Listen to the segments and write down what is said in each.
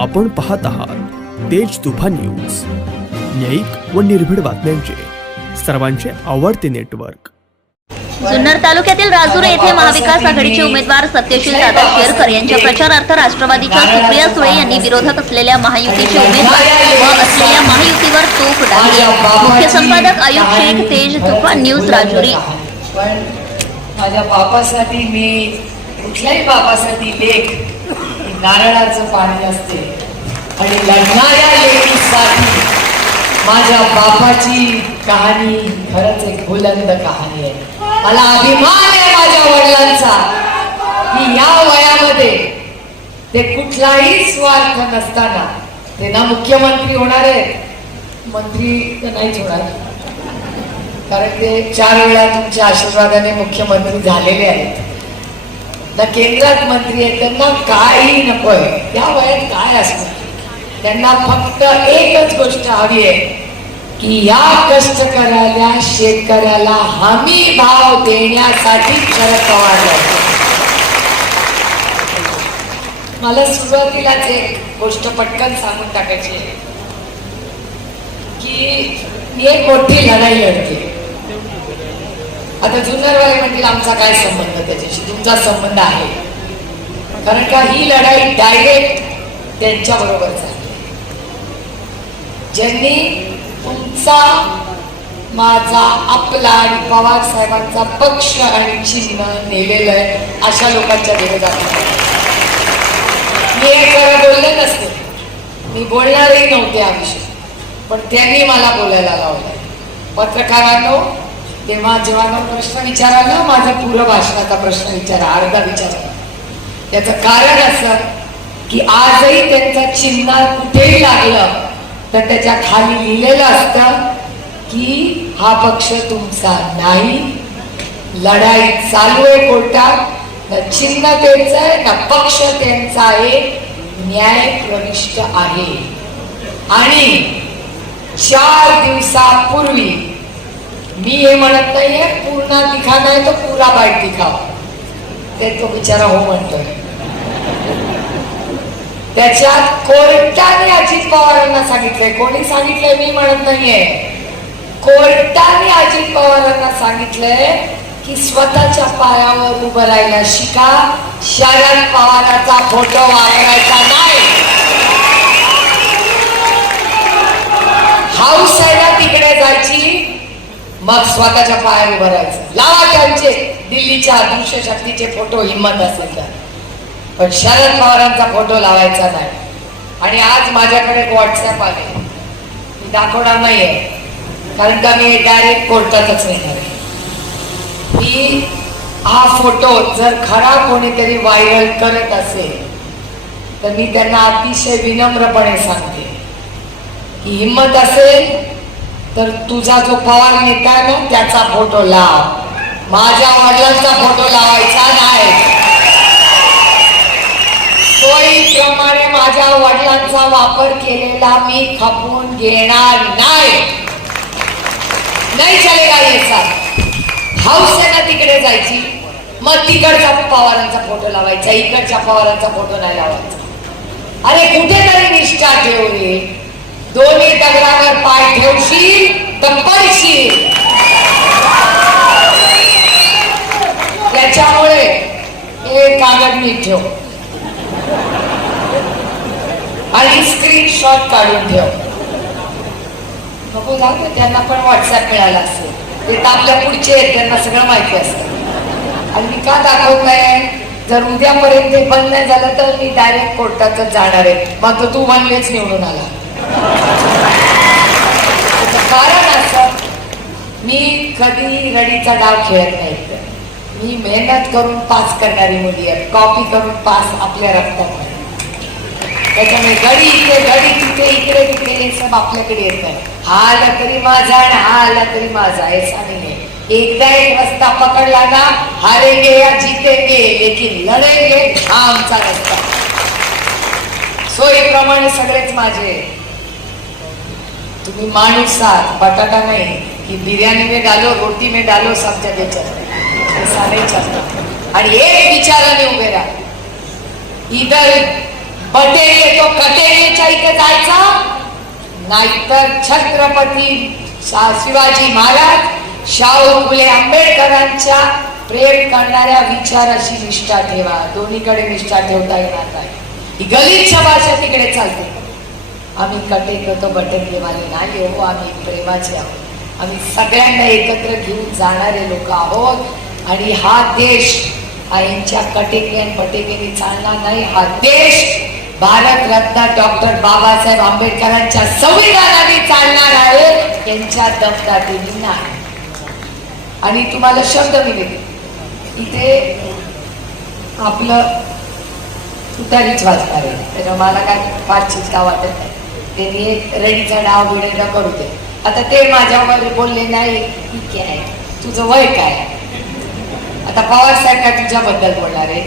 आपण पाहत आहात तेज तुफान न्यूज. न्यायिक व निर्भीड बातम्यांचे. सर्वांचे आवडते नेटवर्क. जुन्नर तालुक्यातील राजुरी येथे महाविकास आघाडीचे उमेदवार सत्यशील दादा शेरकर यांच्या प्रचारार्थ राष्ट्रवादीच्या सुप्रिया सुळे यांनी विरोधक असलेल्या महायुतीचे उमेदवार व असलेल्या महायुतीवर तोफ डागली. मुख्य संपादक आयुब शेख तेज तुफान न्यूज राजुरी. पण माझ्या बापासाठी मी कुठल्याही बापासाठी लेख नारळाचं पाणी असते. आणि लढणाऱ्या लेडीजसाठी माझ्या बापाची कहाणी खरंच एक बुलंद कहाणी आहे. मला अभिमान आहे माझ्या वडिलांचा की या वयामध्ये ते कुठलाही स्वार्थ नसताना ते ना मुख्यमंत्री होणार आहेत. मंत्री तर नाहीच होणार. कारण ते चार वेळा तुमच्या आशीर्वादाने मुख्यमंत्री झालेले आहेत. ना केंद्रात मंत्री आहेत त्यांना काही नकोय. त्या वयात काय असतं त्यांना फक्त एकच गोष्ट हवी आहे की या कष्टकऱ्याला शेतकऱ्याला हमी भाव देण्यासाठी शरद पवार मला सुरुवातीलाच एक गोष्ट पटकन सांगून टाकायची आहे की मी एक मोठी लढाई लढते. आता जुन्नरवाले म्हणतील आमचा काय संबंध त्याच्याशी? तुमचा संबंध आहे. कारण का ही लढाई डायरेक्ट त्यांच्या बरोबर झाली. ज्यांनी तुमचा माझा आपला आणि पवार साहेबांचा पक्ष आणि चिन्ह नेलेलं आहे अशा लोकांच्या विरोधात मी हे बोलले नसते. मी बोलणारही नव्हते हा पण त्यांनी मला बोलायला लावलं. पत्रकारांनो तेव्हा जेव्हा मग प्रश्न विचाराला माझा पूर्ण भाषणाचा प्रश्न विचारा अर्धा विचारा. त्याचं कारण असं की आजही त्यांचं चिन्ह कुठेही लागलं तर त्याच्याखाली लिहिलेलं असतं की हा पक्ष तुमचा नाही. लढाई चालू आहे कोर्टात ना चिन्ह त्यांचं आहे ना पक्ष त्यांचा आहे न्याय प्रविष्ट आहे. आणि चार दिवसापूर्वी मी हे म्हणत नाहीये पूर्ण तिखा नाही तो पुरा बाईट दिखावा. ते तो बिचारा हो म्हणतोय. त्याच्यात कोर्टाने अजित पवारांना सांगितलंय. कोणी सांगितलंय मी म्हणत नाहीये. कोर्टाने अजित पवारांना सांगितलंय की स्वतःच्या पायावर उभं राहायला शिका शरद पवाराचा फोटो वापरायचा नाही हाऊस आहे ना तिकडे जायची मग स्वतःच्या पायावर भरायचं. लावा त्यांचे. दिल्लीच्या अदृश्य शक्तीचे फोटो हिंमत असेल तर. पण शरद पवारांचा फोटो लावायचा नाही. आणि आज माझ्याकडे एक व्हॉट्सअप आले. मी दाखवणार नाहीये. कारण का मी डायरेक्ट कोर्टातच नेणार आहे. की हा फोटो जर खरा कोणीतरी व्हायरल करत असेल तर मी त्यांना अतिशय विनम्रपणे सांगते. की हिंमत असेल तर तुझा जो पवार नेता आहे ना त्याचा फोटो लाव. माझ्या वडिलांचा फोटो लावायचा नाही. सोयीप्रमाणे माझ्या वडिलांचा वापर केलेला मी खपून घेणार नाही. नाही चलेगा ये हाऊस आहे ना तिकडे जायची. मग तिकडच्या पवारांचा फोटो लावायचा इकडच्या पवारांचा फोटो नाही लावायचा. अरे कुठेतरी निष्ठा ठेवली रे. दोन्ही दगडावर पाय ठेवशील तर पडशील. त्याच्यामुळे एक कागद मी ठेव. आणि स्क्रीनशॉट काढून ठेव. बघू जाऊ त्यांना पण व्हॉट्सअप मिळाला असेल. ते तर आपल्या पुढचे आहेत त्यांना सगळं माहिती असतं. आणि मी का दाखवत नाही जर उद्यापर्यंत ते बंद नाही झालं तर मी डायरेक्ट कोर्टातच जाणार आहे. मग तू म्हणलेच निवडून आला. कारण असं मी कधी रडीचा डाव खेळत नाही. मी मेहनत करून पास करणारी मुली आहे कॉपी करून पास आपल्या रक्तात त्याच्यामुळे गडी इकडे गडी तिथे इकडे तिकडे हे सब आपल्याकडे येत नाही. हा आला तरी माझा आणि हा आला तरी माझा हे सांगणे एकदा एक रस्ता पकडला ना हारेंगे या जीतेंगे लेकिन लढेंगे हा आमचा रस्ता. सोयीप्रमाणे सगळेच माझे. तुम्ही माणूस साथ बटाटा नाही की बिर्याणी में डालो रोटी में डालो सब जगह चलता ऐसा नहीं चलता। आणि एक विचाराने उभे राहा इधर बटे येतो कटेरीच्या इथे जायचा नाहीतर छत्रपती शिवाजी महाराज शाहू फुले आंबेडकरांच्या प्रेम करणाऱ्या विचाराशी निष्ठा ठेवा. दोन्हीकडे निष्ठा ठेवता येणार नाही. ही गलिच्छ भाषा तिकडे चालते. आम्ही कटे करतो बटन नाही हो आम्ही प्रेमाचे आहोत. आम्ही सगळ्यांना एकत्र घेऊन जाणारे लोक आहोत. आणि हा देश हा यांच्या कटेके आणि पटेकेने चालणार नाही. हा देश भारत रत्न डॉक्टर बाबासाहेब आंबेडकरांच्या संविधानाने चालणार आहे यांच्या दमदाटीने नाही. आणि तुम्हाला शब्द मिळेल इथे आपलं तुतारीच वाचणार आहे. त्याच्यामुळे मला काय फार चिंता वाटत नाही. त्यांनी एक रेडीचा डाव बिडे करू दे. आता ते माझ्यावर बोलले नाही ठीक आहे. तुझं वय काय? आता पवार साहेब काय तुझ्याबद्दल बोलणार आहे.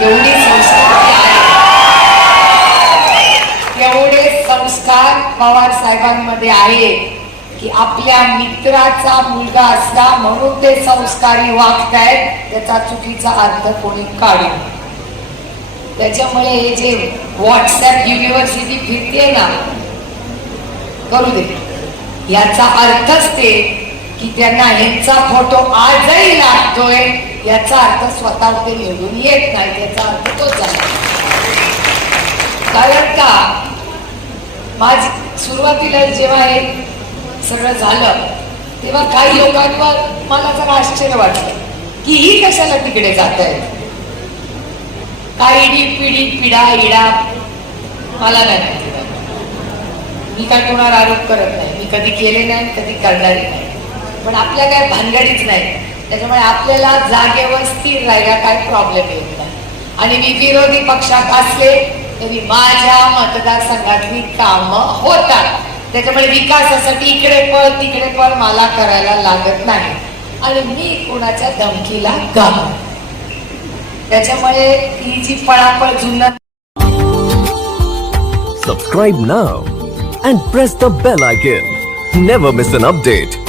एवढी संस्कृती आहे एवढे संस्कार पवार साहेबांमध्ये आहेत की आपल्या मित्राचा मुलगा असला म्हणून ते संस्कारी वागतायत त्याचा चुकीचा अर्थ कोणी काढू त्याच्यामुळे हे जे व्हॉट्सअप युनिव्हर्सिटी फिरते ना करू दे. याचा अर्थच ते की त्यांना ह्यांचा फोटो आजही लागतोय याचा अर्थ स्वतः ते निवडून येत नाही याचा अर्थ तोच झाला कारण का? माझी सुरुवातीला जेव्हा हे सगळं झालं तेव्हा काही लोकांवर मला जरा आश्चर्य वाटलं की ही कशाला तिकडे जात आहेत काय इडी पिढी पिढा इडा. मला नाही मी काय कोणावर आरोप करत नाही. मी कधी केले नाही कधी करणारी नाही. पण आपल्या काय भानगडीच नाही. त्याच्यामुळे आपल्याला जागेवर स्थिर राहायला काय प्रॉब्लेम येत नाही. आणि मी विरोधी पक्षात असले तरी माझ्या मतदारसंघातली कामं होतात. त्याच्यामुळे विकासासाठी इकडे पळ तिकडे पळ मला करायला लागत नाही. आणि मी कुणाच्या धमकीला घाबरत त्याच्यामुळे ही जी पळापळ Junnar Subscribe now and press the bell icon. Never miss an update.